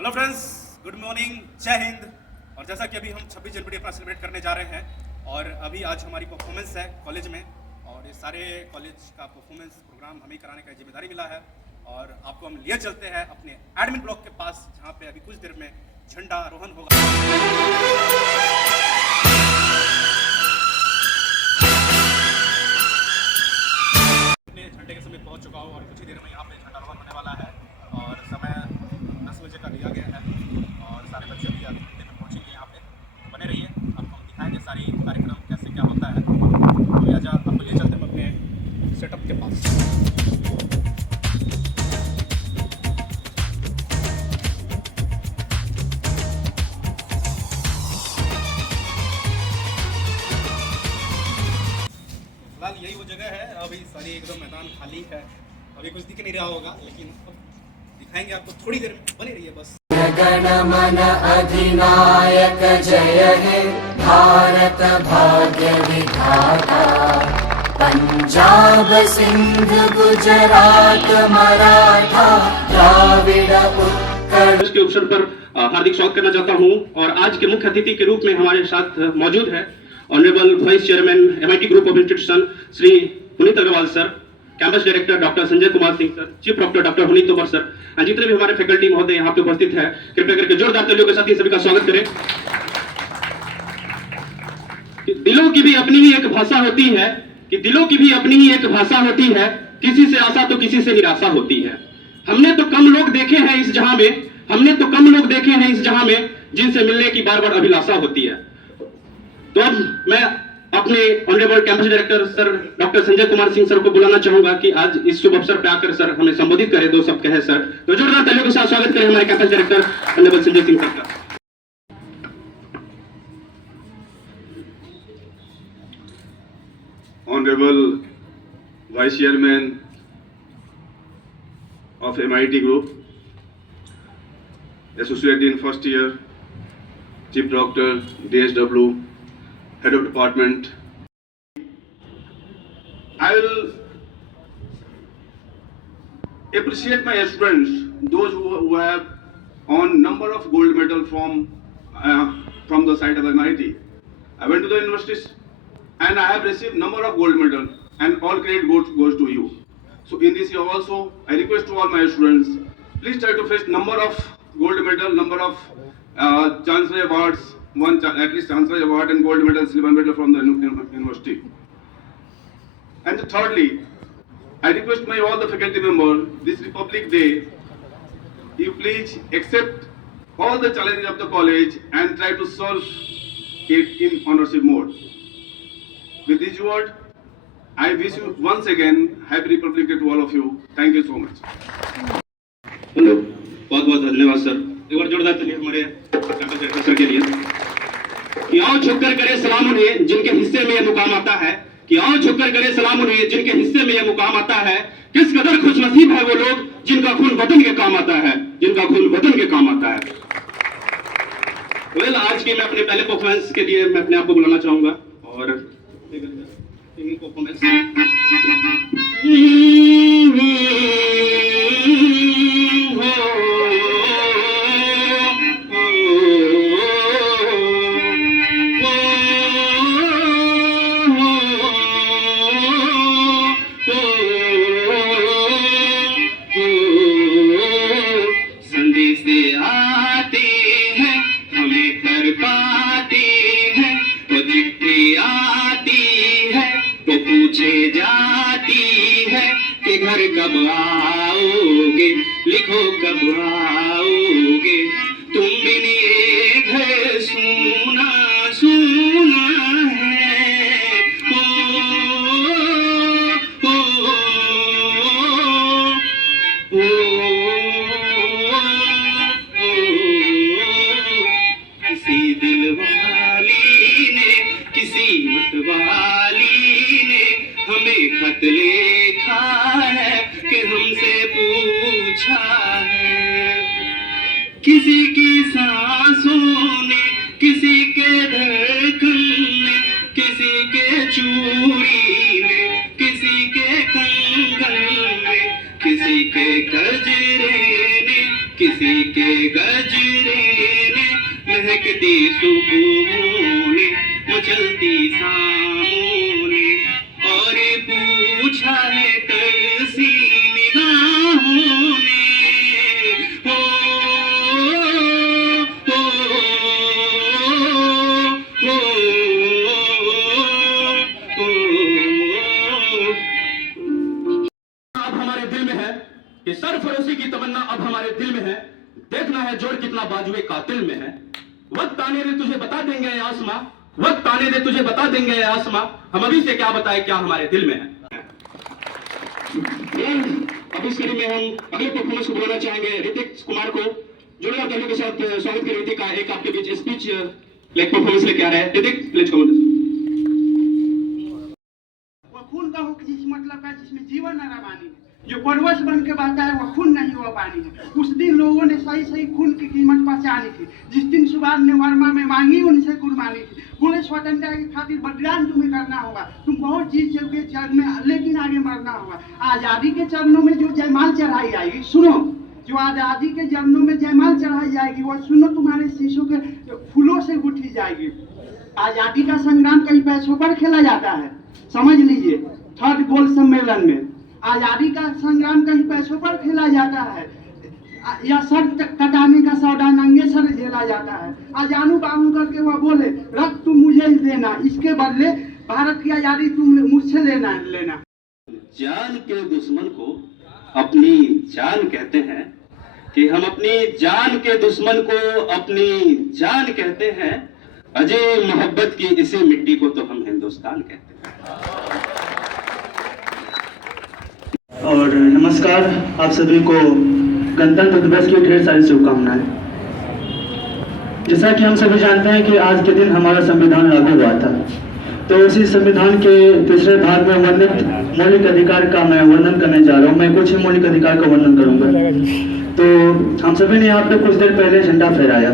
Hello friends, good morning, जय हिंद। और जैसा कि अभी हम 26 जनवरी अपना सेलिब्रेट करने जा रहे हैं और अभी आज हमारी परफॉर्मेंस है कॉलेज में और ये सारे कॉलेज का परफॉर्मेंस प्रोग्राम हमें कराने का जिम्मेदारी मिला है और आपको हम लिए चलते हैं अपने एडमिन ब्लॉक के पास जहाँ पे अभी कुछ देर में झंडा आरोहण होगा। झंडे के समय पहुँच चुका हूँ और कुछ ही देर में यहाँ पे झंडा आरोहण होने वाला है और समय 10 बजे का दिया गया है और सारे बच्चे भी अभी घंटे में पहुँचेंगे यहाँ पे। बने रहिए, आपको हम दिखाएंगे सारी कार्यक्रम कैसे क्या होता है। तो लिहाजा आपको ले चलते हैं अपने सेटअप के पास। फिलहाल यही वो जगह है, अभी सारी एकदम मैदान खाली है, अभी कुछ दिख नहीं रहा होगा लेकिन दिखाएंगे आपको थोड़ी देर में। बने रहिए बस। गण मन अधिनायक जय हे भारत भाग्य विधाता, पंजाब सिंध गुजरात मराठा द्राविड़ उत्कल के अवसर पर हार्दिक स्वागत करना चाहता हूं और आज के मुख्य अतिथि के रूप में हमारे साथ मौजूद है honourable vice chairman MIT group of institution Shri Puneet Agarwal sir, campus director doctor Sanjay Kumar Singh sir, chief doctor doctor Hunit Tomar sir, जितने भी हमारे फैकल्टी महोदय यहाँ पे उपस्थित है, कृपया करके जोरदार तालियों के साथ ही सभी का स्वागत करें। दिलों की भी अपनी ही एक भाषा होती है, कि दिलों की भी अपनी ही एक भाषा होती है, किसी से आशा तो किसी से निराशा होती है। हमने तो कम लोग देखे हैं इस जहां में, हमने तो कम लोग देखे हैं इस जहां में जिनसे मिलने की बार बार अभिलाषा होती है। तो अब मैं अपने honourable campus director sir doctor Sanjay Kumar Singh sir को बुलाना चाहूंगा कि आज इस शुभ अवसर पर आकर सर हमें संबोधित करें, दो शब्द कहे सर। तो जोरदार तालियों के साथ स्वागत करें हमारे campus director honourable Sanjay Singh sir का। Honorable Vice Chairman of MIT Group, Associate Dean First Year, Chief Doctor, DSW, Head of Department. I will appreciate my students, those who have won number of gold medal from the side of MIT. I went to the universities and I have received number of gold medal and all credit goes to you. So in this year also, I request to all my students, please try to fetch number of gold medal, number of Chancellor awards, at least Chancellor award and gold medal, silver medal from the university. And thirdly, I request my all the faculty members, this Republic Day, you please accept all the challenges of the college and try to solve it in ownership mode. With this word, I wish you once again Happy Republic Day to all of you. Thank you so much. Hello, बहुत बहुत धन्यवाद sir. एक बार जोरदार तालियां हमारे campus director sir के लिए। कि आओ झुककर करे सलाम उन्हें जिनके हिस्से में यह मुकाम आता है, कि आओ झुककर करे सलाम उन्हें जिनके हिस्से में यह मुकाम आता है। किस कदर खुशनसीब है वो लोग जिनका खून वतन के काम आता है, जिनका खून वतन के काम आता है। वेल, आज के मैं अपने पहले परफॉर्मेंस के लिए मैं अपने आप को बुलाना चाहूंगा और परफॉर्मेंस घर कब आओगे, लिखो कब आओगे, तुम बिन ये घर सुना सुना है। ओ, ओ, ओ, किसी दिल वाली ने, किसी मत वाली ने हमें खत लिखा है कि हमसे पूछा है। किसी की सांसों ने, किसी के धड़कन ने, किसी के चूड़ी में, किसी के कंगन में, किसी के गजरे ने, किसी के गजरे ने महकती सुबहों ने मचलती शामों ने और पूछा है तरसी निगाहों ने हो अब हमारे दिल में है कि सरफरोशी की तमन्ना अब हमारे दिल में है, देखना है जोर कितना बाजुए कातिल में है। वक्त आने दे तुझे बता देंगे ये आसमां, वक्त आने दे तुझे बता देंगे ये आसमां, हम अभी से क्या बताए क्या हमारे दिल में है। अब इस कड़ी में हम अगले परफॉर्मेंस को बुलाना चाहेंगे ऋतिक कुमार को। जोरदार तालियों के साथ स्वागत करें ऋतिक का। एक आपके बीच स्पीच लाइक परफॉर्मेंस लेके आ रहा है ऋतिक, प्लीज कमेंट। वो खून का हो जिस मतलब का जिसमें जीवन न रवानी है, जो परवश बन के बहता है वो खून नहीं हुआ पानी है। उस दिन लोगों ने सही सही खून की कीमत पहचानी थी, जिस दिन सुभाष ने वर्मा में मांगी उनसे कुर्बानी थी। बोले स्वतंत्रता की खातिर बलिदान तुम्हें करना होगा, तुम बहुत जीत चुके जंग में लेकिन आगे मरना होगा। आजादी के चरणों में जो जयमाल चढ़ाई जाएगी, सुनो, जो आजादी के चरणों में जयमाल चढ़ाई जाएगी वो सुनो, तुम्हारे शीशों के फूलों से गुठी जाएगी। आजादी का संग्राम कई पैसों पर खेला जाता है, समझ लीजिए। थर्ड गोल्ड सम्मेलन में आजादी का संग्राम कहीं पैसों पर खेला जाता है, या सर कटाने का सौदा नंगे सर झेला जाता है। अजानू बाहू करके वह बोले रक्त तुम मुझे ही देना, इसके बदले भारत की आजादी तुम मुझसे लेना। जान के दुश्मन को अपनी जान कहते हैं, कि हम अपनी जान के दुश्मन को अपनी जान कहते हैं। अजय मोहब्बत की इसी मिट्टी को तो हम हिंदुस्तान कहते हैं। और नमस्कार, आप सभी को गणतंत्र दिवस की ढेर सारी शुभकामनाएं। जैसा कि हम सभी जानते हैं कि आज के दिन हमारा संविधान लागू हुआ था, तो उसी संविधान के तीसरे भाग में वर्णित मौलिक अधिकार का मैं वर्णन करने जा रहा हूँ। मैं कुछ ही मौलिक अधिकार का वर्णन करूंगा। तो हम सभी ने यहाँ पे कुछ देर पहले झंडा फहराया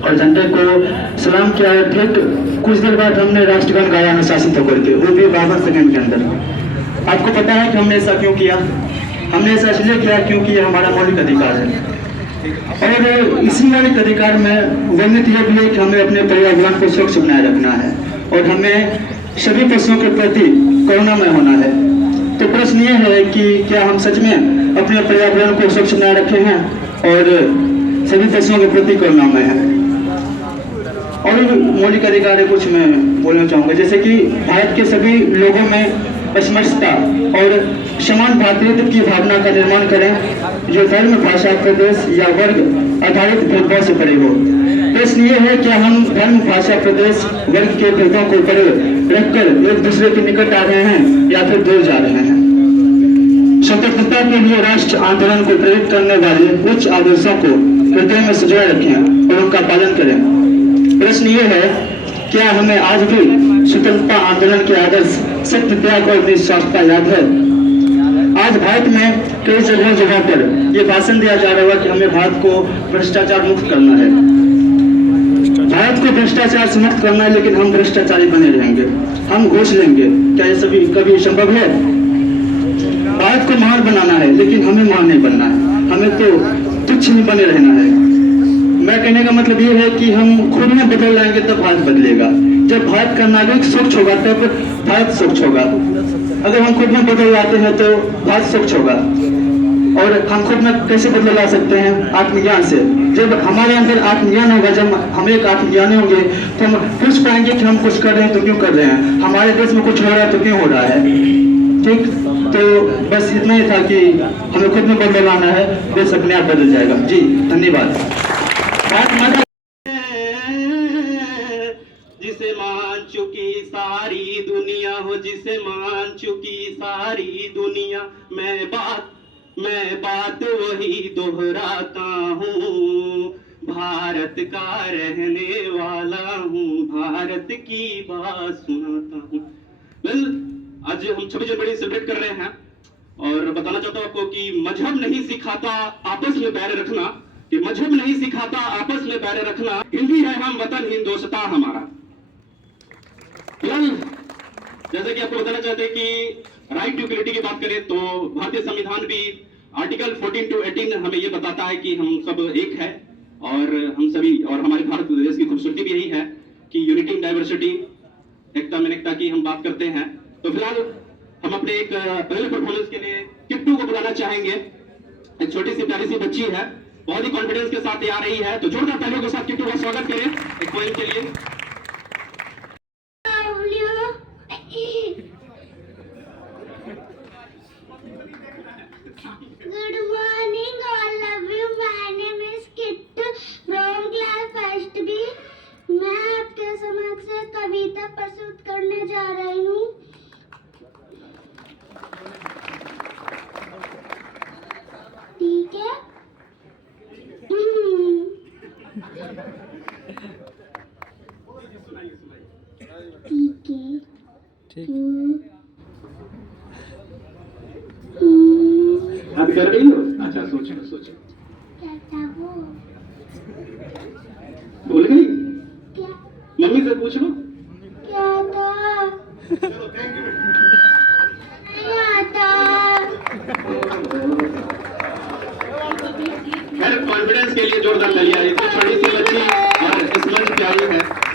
और झंडे को सलाम किया। ठीक कुछ देर बाद हमने राष्ट्रगान गाया अनुशासित होकर के, वो भी 52 सेकंड के अंदर। आपको पता है कि हमने ऐसा क्यों किया? हमने ऐसा इसलिए किया क्योंकि ये हमारा मौलिक अधिकार है। और इसी मौलिक अधिकार में वर्णित यह भी है कि हमें अपने पर्यावरण को स्वच्छ बनाए रखना है और हमें सभी पशुओं के प्रति करुणामय होना है। तो प्रश्न ये है कि क्या हम सच में अपने पर्यावरण को स्वच्छ बनाए रखे हैं और सभी पशुओं के प्रति करुणामय हैं? और मौलिक अधिकार कुछ मैं बोलना चाहूँगा, जैसे कि भारत के सभी लोगों में समरसता और समान भ्रातृत्व की भावना का निर्माण करें, जो धर्म, भाषा, प्रदेश या वर्ग आधारित भेदभाव से परे हो। प्रश्न ये है कि हम धर्म, भाषा, प्रदेश, वर्ग के भेदों को परे रखकर एक दूसरे के निकट आ रहे हैं या फिर दूर जा रहे हैं। स्वतंत्रता के लिए राष्ट्र आंदोलन को प्रेरित करने वाले उच्च आदर्शों को हृदय में सजाए रखें और उनका पालन करें। प्रश्न ये है, क्या हमें आज भी स्वतंत्रता आंदोलन के आदर्श, सत्य, त्याग और निस्वार्थता याद है? आज भारत में कई जगह पर ये भाषण दिया जा रहा है कि हमें भारत को भ्रष्टाचार मुक्त करना है। भारत को भ्रष्टाचार से मुक्त करना है, लेकिन हम भ्रष्टाचारी बने रहेंगे, हम घूस लेंगे। क्या ये सभी कभी संभव है? भारत को महान बनाना है, लेकिन हमें महान नहीं बनना है, हमें तो तुच्छ नहीं बने रहना है। मैं कहने का मतलब ये है कि हम खुद में बदल लाएंगे तब भारत बदलेगा। जब भारत का नागरिक स्वच्छ होगा तब भारत स्वच्छ होगा। अगर हम खुद में बदल लाते हैं तो भारत स्वच्छ होगा। और हम खुद में कैसे बदल ला सकते हैं? आत्मज्ञान से। जब हमारे अंदर आत्मज्ञान होगा, जब हम एक आत्मज्ञानी होंगे तो हम पूछ पाएंगे कि हम कुछ कर रहे हैं तो क्यों कर रहे हैं, हमारे देश में कुछ हो रहा है तो क्यों हो रहा है। ठीक, तो बस इतना ही था कि हमें खुद में बदल लाना है, देश अपने आप बदल जाएगा। जी धन्यवाद। जिसे मान चुकी सारी दुनिया हो, जिसे मान चुकी सारी दुनिया, मैं बात वही दोहराता हूँ। भारत का रहने वाला हूँ, भारत की बात सुनाता हूँ। आज हम 26 जनवरी सेलिब्रेट कर रहे हैं और बताना चाहता हूँ आपको कि मजहब नहीं सिखाता आपस में बैर रखना, कि मजहब नहीं सिखाता आपस में बैर रखना। हिंदी है हम, वतन हिंदुस्तां हमारा। जैसे कि आपको बताना चाहते हैं कि राइट टू इक्वलिटी की बात करें तो भारतीय संविधान भी आर्टिकल 14 टू 18 हमें ये बताता है कि हम सब एक है और हम सभी और हमारे भारत देश की खूबसूरती भी यही है कि यूनिटी इन डाइवर्सिटी, एकता में एकता की हम बात करते हैं। तो फिलहाल हम अपने एक पहले परफॉर्मेंस के लिए किट्टू को बुलाना चाहेंगे। एक छोटी सी प्यारी सी बच्ची है, बहुत ही कॉन्फिडेंस के साथ ये आ रही है, तो जोरदार तालियों के साथ किट्टू का स्वागत करें एक पोएम के लिए। Good morning, all of you. My name is Kittu from class first B. मैं आपके समक्ष कविता प्रस्तुत करने जा रही हूँ। ठीक है? ठीक है। याद कर रही हो? अच्छा, सोचो। क्या था वो? भूल गई? क्या मम्मी से पूछ लो। क्या था? नहीं आता। खैर, कॉन्फिडेंस के लिए जोरदार तालियां। इतनी छोटी सी बच्ची और इस मंच पे आई है।